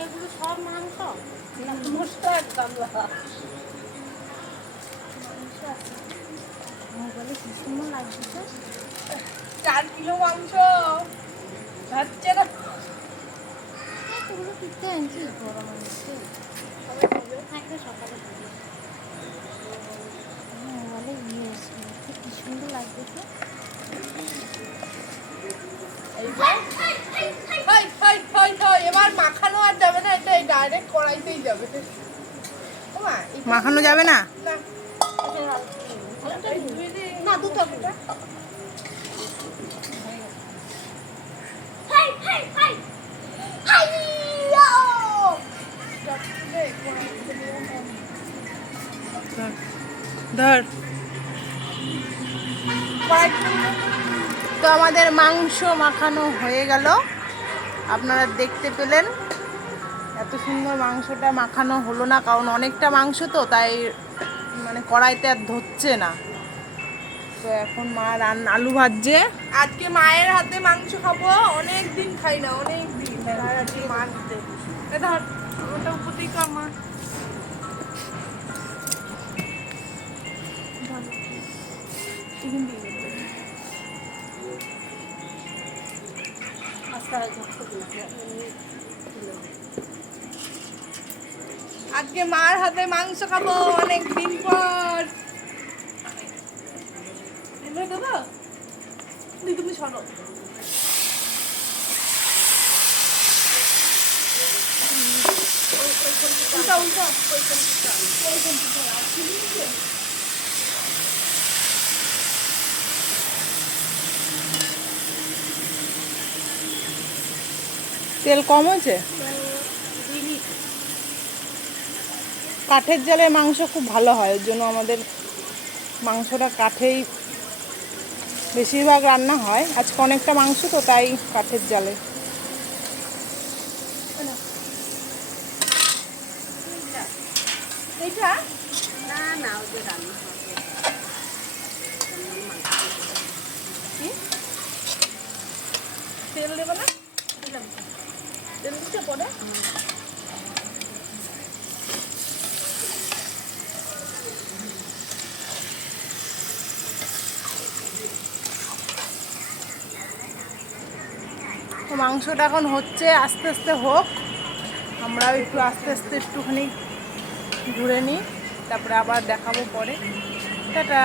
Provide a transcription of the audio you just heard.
এগুলো সব মাংস না মোষটা একদম বলে কি সুন্দর লাগছে। 4 কিলো মাংস হচ্ছে না। এগুলো কিনতে আনছি গরম আনছে থাকবে সকালে বলে কি সুন্দর লাগছে। এবার মাখানো আর যাবে না, এটা ডাইরেক্ট কড়াইতেই যাবে। মাখানো যাবে না? না দুটো ধর। তো আমাদের মাংস মাখানো হয়ে গেল, আপনারা দেখতে পেলেন। এত সুন্দর মাংসটা মাখানো হলো না, কারণ অনেকটা মাংস তো, তাই মানে কড়াইতে আর ধরছে না। তো এখন মা আলু ভাজছে। আজকে মায়ের হাতে মাংস খাবো, অনেক দিন খাই না, অনেক দিন। আজকে মার হাতে এটা ওটা উপরেই কর মা। আজকে মার হাতে মাংস খাবো অনেক দিন পর। দেবো তুমি শোনো, উল্টা উল্টা তেল কম হয়েছে। কাঠের জালের মাংস খুব ভালো হয়, ওর জন্য আমাদের মাংসটা কাঠেই বেশিরভাগ রান্না হয়। আজকে অনেকটা মাংস তো, তাই কাঠের জালে। এইটা না না ওদের রান্না তেল দেবো না, তেল দিতে পরে তো মাংসটা এখন হচ্ছে, আস্তে আস্তে হোক, আমরাও একটু আস্তে আস্তে একটুখানি ঘুরে নিই, তারপরে আবার দেখাবো পরে। টাটা।